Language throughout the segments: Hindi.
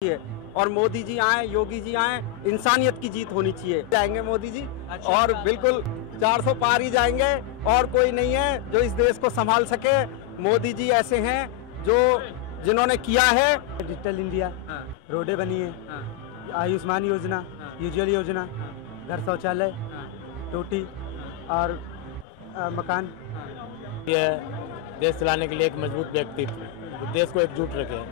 है। और मोदी जी आए, योगी जी आए, इंसानियत की जीत होनी चाहिए। जाएंगे मोदी जी। अच्छा, और बिल्कुल 400 पार ही जाएंगे और कोई नहीं है जो इस देश को संभाल सके। मोदी जी ऐसे हैं जो जिन्होंने किया है। डिजिटल इंडिया, रोडें बनी है, आयुष्मान योजना, यूजुअल योजना, घर शौचालय, टोटी और मकान। ये देश चलाने के लिए एक मजबूत व्यक्तित्व, देश को एकजुट रखे,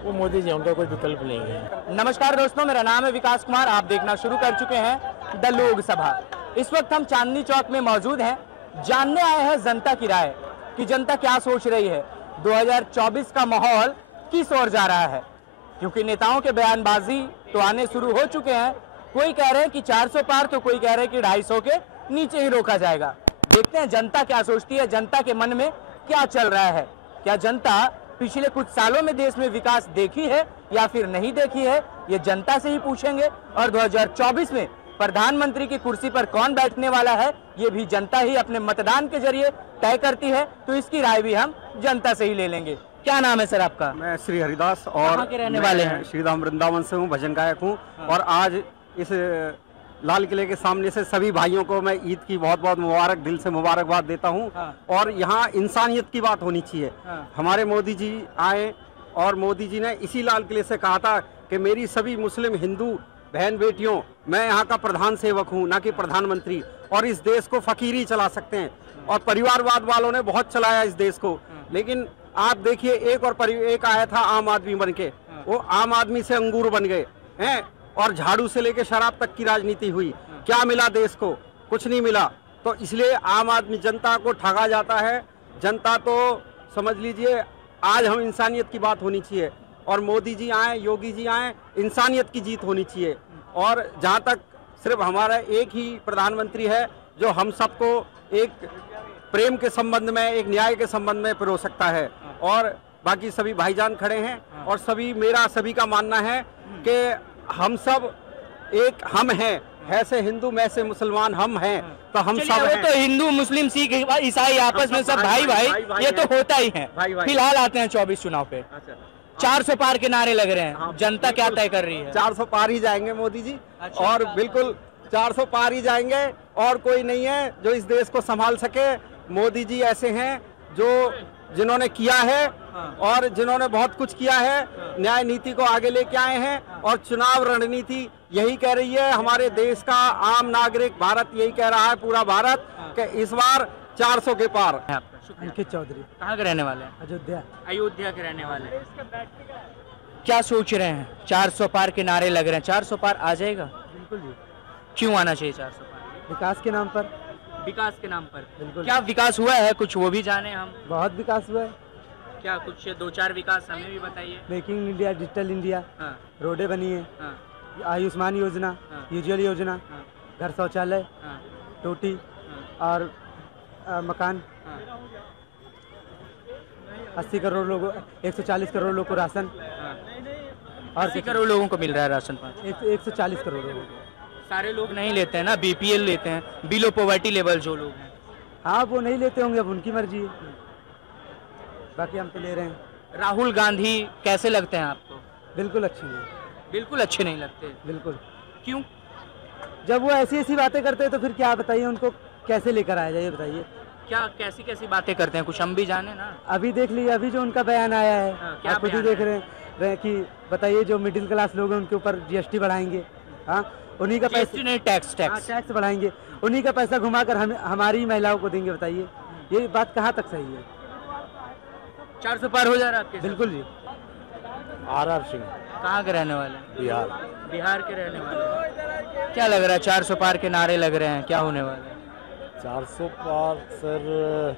वो मोदी जी, उनका कोई विकल्प नहीं है। नमस्कार दोस्तों, मेरा नाम है विकास कुमार। आप देखना शुरू कर चुके हैं द लोक सभा। इस वक्त हम चांदनी चौक में मौजूद हैं। जानने आए हैं जनता की राय कि जनता क्या सोच रही है। 2024 का माहौल किस ओर जा रहा है, क्योंकि नेताओं के बयानबाजी तो आने शुरू हो चुके हैं। कोई कह रहे हैं कि 400 पार, तो कोई कह रहे हैं कि 250 के नीचे ही रोका जाएगा। देखते हैं जनता क्या सोचती है, जनता के मन में क्या चल रहा है। क्या जनता पिछले कुछ सालों में देश में विकास देखी है या फिर नहीं देखी है, ये जनता से ही पूछेंगे। और 2024 में प्रधानमंत्री की कुर्सी पर कौन बैठने वाला है, ये भी जनता ही अपने मतदान के जरिए तय करती है। तो इसकी राय भी हम जनता से ही ले लेंगे। क्या नाम है सर आपका? मैं श्री हरिदास और के रहने वाले हैं? श्री धाम वृंदावन से हूँ, भजन गायक हूँ। और आज इस लाल किले के सामने से सभी भाइयों को मैं ईद की बहुत बहुत मुबारक, दिल से मुबारकबाद देता हूँ। और यहाँ इंसानियत की बात होनी चाहिए। हमारे मोदी जी आए और मोदी जी ने इसी लाल किले से कहा था कि मेरी सभी मुस्लिम हिंदू बहन बेटियों, मैं यहाँ का प्रधान सेवक हूँ, ना कि प्रधानमंत्री। और इस देश को फकीरी चला सकते हैं। और परिवारवाद वालों ने बहुत चलाया इस देश को। लेकिन आप देखिए, एक आया था आम आदमी बन के, वो आम आदमी से अंगूर बन गए हैं। और झाड़ू से लेके शराब तक की राजनीति हुई। क्या मिला देश को? कुछ नहीं मिला। तो इसलिए आम आदमी, जनता को ठगा जाता है। जनता तो समझ लीजिए, आज हम इंसानियत की बात होनी चाहिए। और मोदी जी आए, योगी जी आए, इंसानियत की जीत होनी चाहिए। और जहाँ तक सिर्फ हमारा एक ही प्रधानमंत्री है जो हम सबको एक प्रेम के संबंध में, एक न्याय के संबंध में पिरो सकता है। और बाकी सभी भाईजान खड़े हैं और मेरा सभी का मानना है कि हम सब एक हम हैं। ऐसे हिंदू में से मुसलमान हम हैं, तो हम सब हैं। तो हिंदू, मुस्लिम, सिख, ईसाई आपस में सब भाई भाई, ये तो होता ही है। फिलहाल आते हैं 24 चुनाव पे। 400 पार के नारे लग रहे हैं। जनता क्या तय कर रही है? 400 पार ही जाएंगे मोदी जी। और बिल्कुल 400 पार ही जाएंगे और कोई नहीं है जो इस देश को संभाल सके। मोदी जी ऐसे हैं जो जिन्होंने किया है और जिन्होंने बहुत कुछ किया है। न्याय नीति को आगे लेके आए हैं। और चुनाव रणनीति यही कह रही है, हमारे देश का आम नागरिक भारत यही कह रहा है, पूरा भारत, कि इस बार 400 के पार। अंकित चौधरी। कहाँ के रहने वाले हैं? अयोध्या के रहने वाले हैं। क्या सोच रहे हैं? 400 पार के नारे लग रहे हैं, 400 पार आ जाएगा? बिल्कुल जी। क्यों आना चाहिए 400 पार? विकास के नाम पर। विकास के नाम पर? बिल्कुल। क्या विकास हुआ है कुछ, वो भी जाने हम। बहुत विकास हुआ है। क्या कुछ 2-4 विकास हमें भी बताइए। मेकिंग इंडिया, डिजिटल इंडिया, रोडें बनी है, आयुष्मान योजना, यूजुअल योजना, घर शौचालय, टोटी और मकान। 80 करोड़ लोगों, 140 करोड़ लोगों को राशन। और 80 करोड़ लोगों को मिल रहा है राशन पानी? 140 करोड़ लोगों को। सारे लोग नहीं लेते हैं ना, बीपीएल लेते हैं, बिलो पॉवर्टी लेवल जो लोग हैं। हाँ, वो नहीं लेते होंगे, अब उनकी मर्जी है। बाकी हम तो ले रहे हैं। राहुल गांधी कैसे लगते हैं आपको? बिल्कुल अच्छे नहीं। बिल्कुल अच्छे नहीं लगते? बिल्कुल। क्यों? जब वो ऐसी ऐसी बातें करते हैं तो फिर क्या बताइए, उनको कैसे लेकर आया जाए, ये बताइए। क्या कैसी कैसी बातें करते हैं, कुछ हम भी जाने ना। अभी देख लीजिए, अभी जो उनका बयान आया है, क्या आप खुद ही देख रहे हैं कि बताइए, जो मिडिल क्लास लोग हैं उनके ऊपर जीएसटी बढ़ाएंगे। हाँ, उन्हीं का पैसा नहीं, टैक्स बढ़ाएंगे, उन्हीं का पैसा घुमाकर हमारी महिलाओं को देंगे। बताइए, ये बात कहाँ तक सही है? 400 पार हो जा रहा है आपके? बिल्कुल जी। आर सिंह। कहाँ के रहने वाले? बिहार के रहने वाले। क्या लग रहा है, 400 पार के नारे लग रहे हैं, क्या होने वाला है? 400 पार सर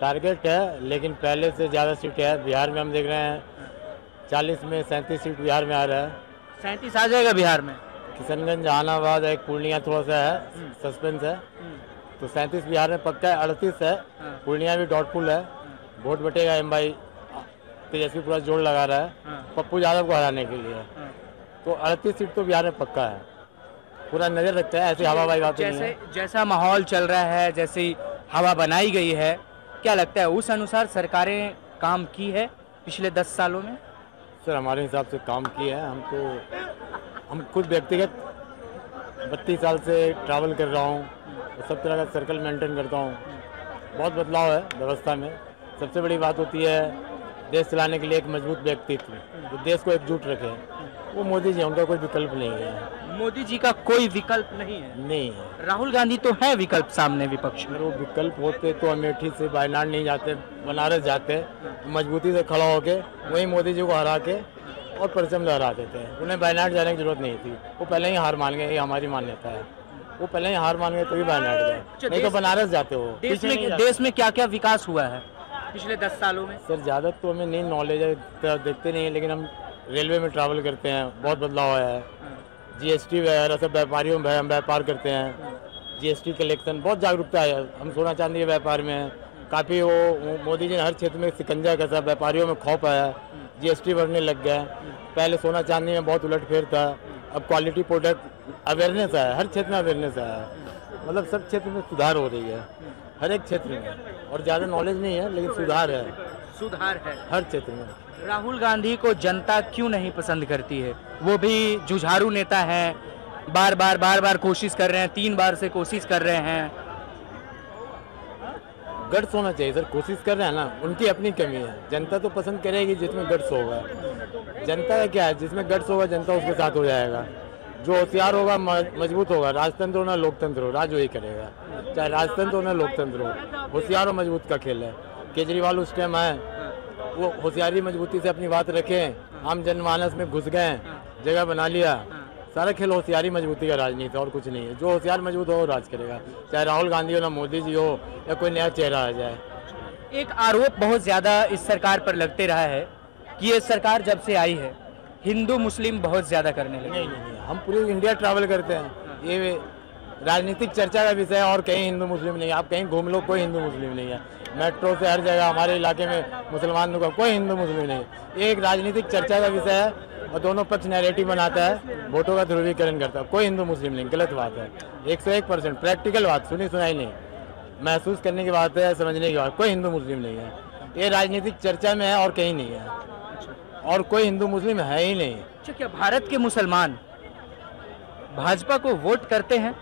टारगेट है, लेकिन पहले से ज़्यादा सीट है। बिहार में हम देख रहे हैं 40 में 37 सीट बिहार में आ रहा है। 37 आ जाएगा बिहार में? किशनगंज, जहानाबाद, एक पूर्णिया थोड़ा सा है, सस्पेंस है। तो 37 बिहार में पक्का है। 38 है, पूर्णिया भी डाउटफुल है। वोट बटेगा, एम भाई तेजस्वी पूरा जोर लगा रहा है पप्पू यादव को हराने के लिए। तो 38 सीट तो बिहार में पक्का है। पूरा नजर रखते हैं, ऐसी हवाबाजी बात नहीं है। जैसा माहौल चल रहा है, जैसी हवा बनाई गई है, क्या लगता है उस अनुसार सरकारें काम की है पिछले 10 सालों में? सर हमारे हिसाब से काम किया है। हम खुद व्यक्तिगत 32 साल से ट्रैवल कर रहा हूँ, तो सब तरह का सर्कल मेंटेन करता हूँ। बहुत बदलाव है व्यवस्था में। सबसे बड़ी बात होती है देश चलाने के लिए एक मजबूत व्यक्तित्व जो देश को एकजुट रखे, वो मोदी जी, उनका कोई विकल्प नहीं है। मोदी जी का कोई विकल्प नहीं है। नहीं है। राहुल गांधी तो है विकल्प सामने विपक्ष में। अगर वो विकल्प होते तो अमेठी से वायनाड नहीं जाते, बनारस जाते, मजबूती से खड़ा होके वहीं मोदी जी को हरा के और परचम लहरा देते हैं। उन्हें वायनाड जाने की जरूरत नहीं थी, वो पहले ही हार मान गए, ये हमारी मान्यता है। वो पहले ही हार मान गए तभी वायनाड गए, नहीं तो बनारस जाते हो। देश में क्या क्या विकास हुआ है पिछले 10 सालों में? सर ज़्यादा तो हमें नहीं नॉलेज है, देखते नहीं है, लेकिन हम रेलवे में ट्रैवल करते हैं, बहुत बदलाव आया है। जीएसटी वगैरह सब व्यापारियों में हम व्यापार करते हैं, जीएसटी कलेक्शन, बहुत जागरूकता है। हम सोना चांदी के व्यापार में काफ़ी वो मोदी जी ने हर क्षेत्र में सिकंजा कसा, व्यापारियों में खौफ आया, जीएसटी भरने लग गया। पहले सोना चांदी में बहुत उलटफेर था, अब क्वालिटी प्रोडक्ट अवेयरनेस है, हर क्षेत्र में अवेयरनेस है। मतलब सब क्षेत्र में सुधार हो रही है, हर एक क्षेत्र में। और ज़्यादा नॉलेज नहीं है लेकिन सुधार है हर क्षेत्र में। राहुल गांधी को जनता क्यों नहीं पसंद करती है? वो भी जुझारू नेता हैं, बार बार कोशिश कर रहे हैं, 3 बार से कोशिश कर रहे हैं। गट्स होना चाहिए सर, कोशिश कर रहे हैं ना, उनकी अपनी कमी है। जनता तो पसंद करेगी जिसमें गट्स होगा। जनता का क्या है, जिसमें गट्स होगा जनता उसके साथ हो जाएगा। जो होशियार होगा, मजबूत होगा, राजतंत्र हो ना लोकतंत्र हो, राज वही करेगा। चाहे राजतंत्र हो ना लोकतंत्र हो, होशियार और मजबूत का खेल है। केजरीवाल उस टाइम आए, वो होशियारी मजबूती से अपनी बात रखें, आम जनमानस में घुस गए, जगह बना लिया। सारा खेल होशियारी मजबूती का राजनीति, और कुछ नहीं है। जो होशियार मजबूत हो राज करेगा, चाहे राहुल गांधी हो ना मोदी जी हो या कोई नया चेहरा आ जाए। एक आरोप बहुत ज्यादा इस सरकार पर लगते रहा है कि ये सरकार जब से आई है हिंदू मुस्लिम बहुत ज्यादा करने लगे। नहीं, हम पूरी इंडिया ट्रैवल करते हैं, ये राजनीतिक चर्चा का विषय है। और कहीं हिंदू मुस्लिम नहीं है, आप कहीं घूम लो, कोई हिंदू मुस्लिम नहीं है। मेट्रो से हर जगह हमारे इलाके में मुसलमानों का कोई हिंदू मुस्लिम नहीं है। ये एक राजनीतिक चर्चा का विषय है और दोनों पक्ष नैरेटिव बनाता है, वोटों का ध्रुवीकरण करता है। कोई हिंदू मुस्लिम नहीं, गलत बात है। 101% प्रैक्टिकल बात, सुनी सुनाई नहीं, महसूस करने की बात है, समझने की बात। कोई हिंदू मुस्लिम नहीं है, ये राजनीतिक चर्चा में है और कहीं नहीं है। और कोई हिंदू मुस्लिम है ही नहीं। अच्छा, क्या भारत के मुसलमान भाजपा को वोट करते हैं?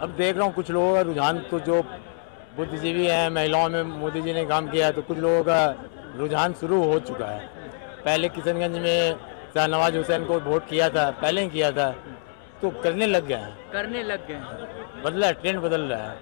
अब देख रहा हूँ कुछ लोगों का रुझान, तो जो बुद्धिजीवी हैं, महिलाओं में मोदी जी ने काम किया है, तो कुछ लोगों का रुझान शुरू हो चुका है। पहले किशनगंज में शाहनवाज हुसैन को वोट किया था, पहले ही किया था, तो करने लग गए हैं। करने लग गए हैं। बदला है, ट्रेंड बदल रहा है।